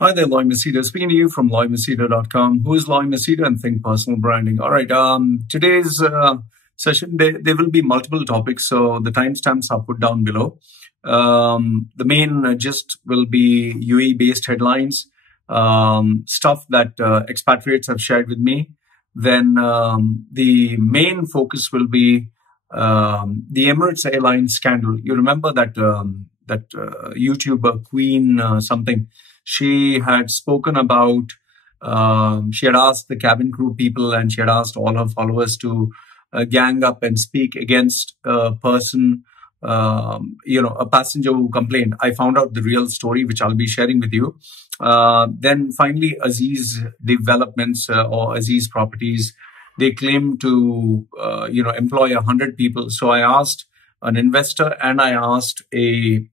Hi there, Loy Machedo. Speaking to you from loymachedo.com. Who is Loy Machedo and Think Personal Branding? All right. Today's session, there will be multiple topics, so the timestamps are put down below. The main gist will be UAE-based headlines, stuff that expatriates have shared with me. Then the main focus will be the Emirates Airlines scandal. You remember that YouTuber Queen something. She had spoken about, she had asked the cabin crew people and she had asked all her followers to gang up and speak against a person, a passenger who complained. I found out the real story, which I'll be sharing with you. Then finally, Aziz Developments or Aziz Properties, they claim to, employ 100 people. So I asked an investor and I asked a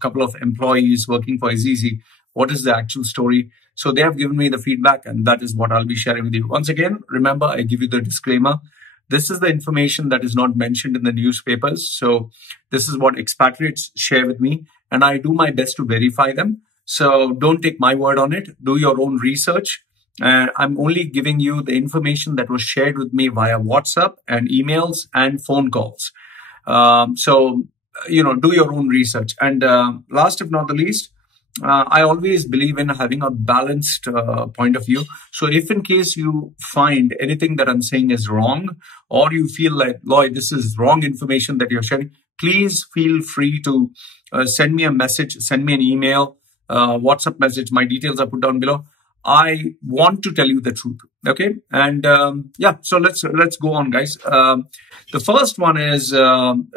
couple of employees working for Azizi, what is the actual story? So they have given me the feedback, and that is what I'll be sharing with you. Once again, remember, I give you the disclaimer. This is the information that is not mentioned in the newspapers. So this is what expatriates share with me, and I do my best to verify them. So don't take my word on it. Do your own research. I'm only giving you the information that was shared with me via WhatsApp and emails and phone calls. Do your own research. And last but not the least, I always believe in having a balanced point of view. So if in case you find anything that I'm saying is wrong, or you feel like, Loy, this is wrong information that you're sharing, please feel free to send me a message, send me an email, WhatsApp message. My details are put down below. I want to tell you the truth. Okay. And so let's go on, guys. The first one is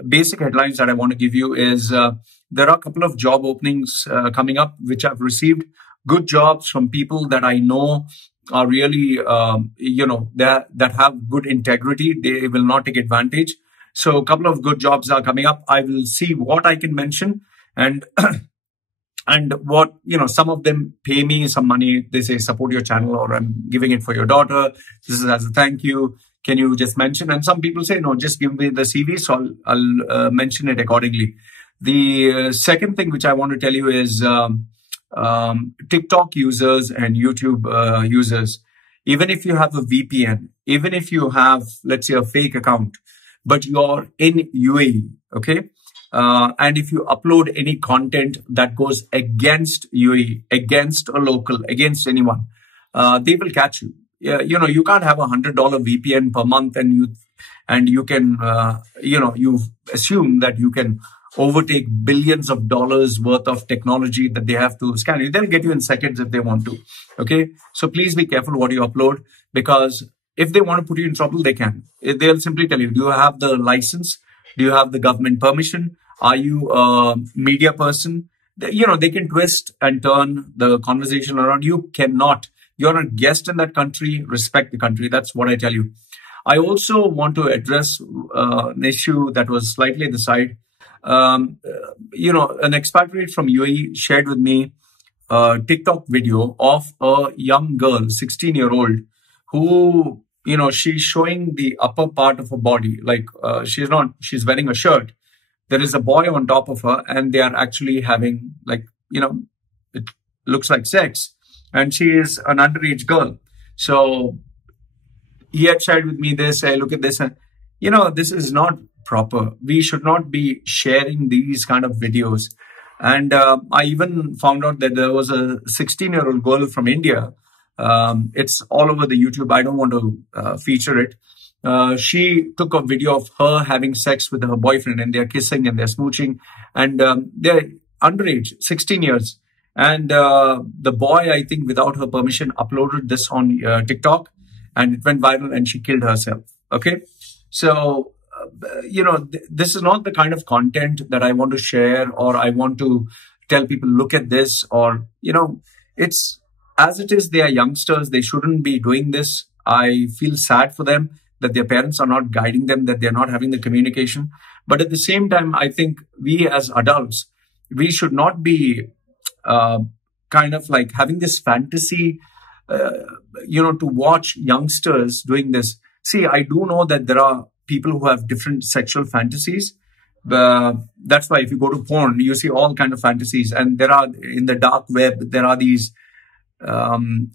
basic headlines that I want to give you is there are a couple of job openings coming up, which I've received. Good jobs from people that I know are really, that have good integrity. They will not take advantage. So a couple of good jobs are coming up. I will see what I can mention and and what, some of them pay me some money. They say, support your channel, or I'm giving it for your daughter. This is as a thank you. Can you just mention? And some people say, no, just give me the CV. So I'll mention it accordingly. The second thing which I want to tell you is TikTok users and YouTube users. Even if you have a VPN, even if you have, let's say, a fake account, but you're in UAE, okay? And if you upload any content that goes against UAE, against a local, against anyone, they will catch you. You can't have $100 VPN per month and you can, you assume that you can overtake billions of dollars worth of technology that they have to scan you. They'll get you in seconds if they want to. Okay. So please be careful what you upload, because if they want to put you in trouble, they can. They'll simply tell you, do you have the license? Do you have the government permission? Are you a media person? They can twist and turn the conversation around. You cannot. You're a guest in that country. Respect the country. That's what I tell you. I also want to address an issue that was slightly at the side. An expatriate from UAE shared with me a TikTok video of a young girl, 16-year-old, who, she's showing the upper part of her body. Like she's wearing a shirt. There is a boy on top of her and they are actually having it looks like sex. And she is an underage girl. So he had shared with me this, look at this. And, this is not proper. We should not be sharing these kind of videos. And I even found out that there was a 16-year-old girl from India. It's all over the YouTube. I don't want to feature it. She took a video of her having sex with her boyfriend, and they're kissing and they're smooching, and they're underage, 16 years. And the boy, I think without her permission, uploaded this on TikTok, and it went viral and she killed herself. Okay. So, this is not the kind of content that I want to share, or I want to tell people, look at this, or, it's as it is. They are youngsters. They shouldn't be doing this. I feel sad for them that their parents are not guiding them, that they're not having the communication. But at the same time, I think we as adults, we should not be kind of like having this fantasy, to watch youngsters doing this. See, I do know that there are people who have different sexual fantasies, That's why if you go to porn, you see all kind of fantasies, and there are in the dark web, there are these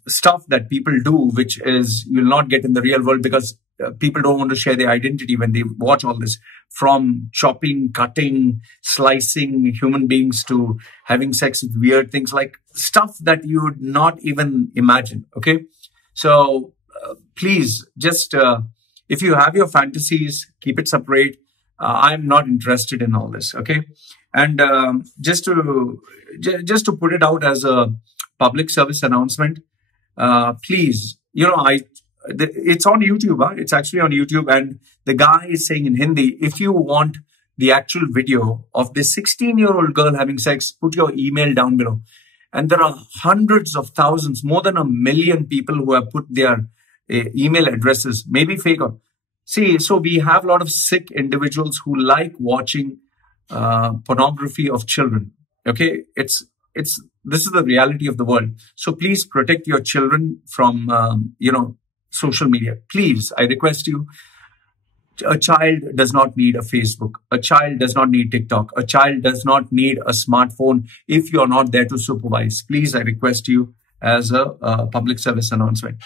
stuff that people do, which is you'll not get in the real world, because people don't want to share their identity when they watch all this, from chopping, cutting, slicing human beings to having sex with weird things, like stuff that you would not even imagine. Okay. So please just, if you have your fantasies, keep it separate. I'm not interested in all this. Okay. And just to put it out as a public service announcement, please, it's on YouTube. Huh? It's actually on YouTube. And the guy is saying in Hindi, if you want the actual video of this 16-year-old girl having sex, put your email down below. And there are hundreds of thousands, more than 1 million people who have put their email addresses, maybe fake. See, so we have a lot of sick individuals who like watching pornography of children. Okay, this is the reality of the world. So please protect your children from social media. Please, I request you. A child does not need a Facebook. A child does not need TikTok. A child does not need a smartphone if you are not there to supervise. Please, I request you as a public service announcement.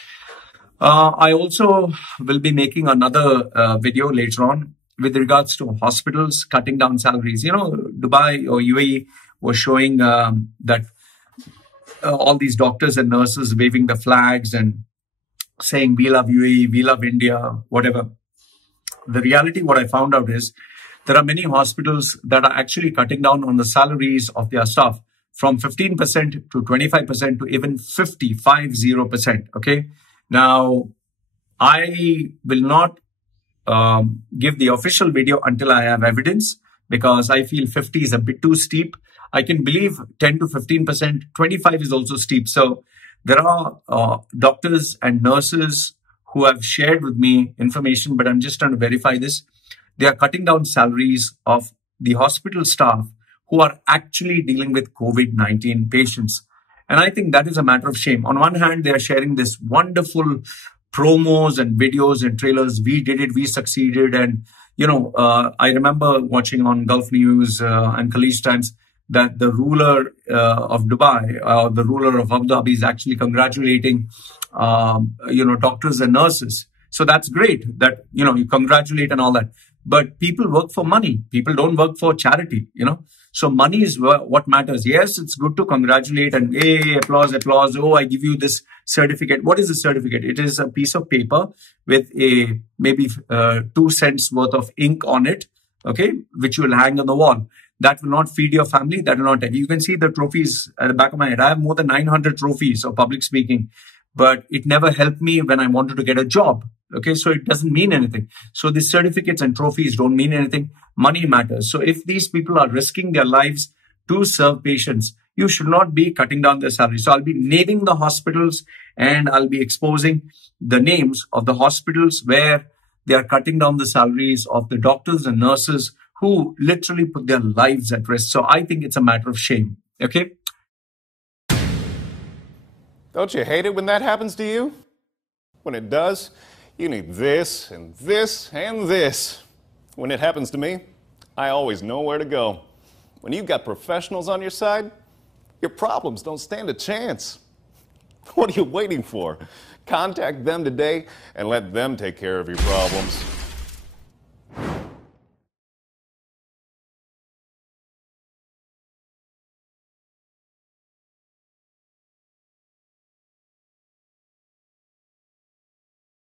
I also will be making another video later on with regards to hospitals cutting down salaries. Dubai or UAE was showing that all these doctors and nurses waving the flags and saying, we love UAE, we love India, whatever. The reality, what I found out is there are many hospitals that are actually cutting down on the salaries of their staff from 15% to 25% to even 50%. Okay. Now, I will not give the official video until I have evidence, because I feel 50 is a bit too steep. I can believe 10 to 15%, 25 is also steep. So there are doctors and nurses who have shared with me information, but I'm just trying to verify this. They are cutting down salaries of the hospital staff who are actually dealing with COVID-19 patients. And I think that is a matter of shame. On one hand, they are sharing this wonderful promos and videos and trailers. We did it, we succeeded. And, I remember watching on Gulf News and Khaleej Times that the ruler of Dubai, the ruler of Abu Dhabi, is actually congratulating, doctors and nurses. So that's great that, you congratulate and all that. But people work for money. People don't work for charity, So money is what matters. Yes, it's good to congratulate and hey, applause. Oh, I give you this certificate. What is the certificate? It is a piece of paper with a maybe 2 cents worth of ink on it, okay, which you will hang on the wall. That will not feed your family. That will not take. You can see the trophies at the back of my head. I have more than 900 trophies of public speaking, but it never helped me when I wanted to get a job. Okay, so it doesn't mean anything. So these certificates and trophies don't mean anything. Money matters. So if these people are risking their lives to serve patients, you should not be cutting down their salary. So I'll be naming the hospitals and I'll be exposing the names of the hospitals where they are cutting down the salaries of the doctors and nurses who literally put their lives at risk. So I think it's a matter of shame. Okay. Don't you hate it when that happens to you? When it does, you need this and this and this. When it happens to me, I always know where to go. When you've got professionals on your side, your problems don't stand a chance. What are you waiting for? Contact them today and let them take care of your problems.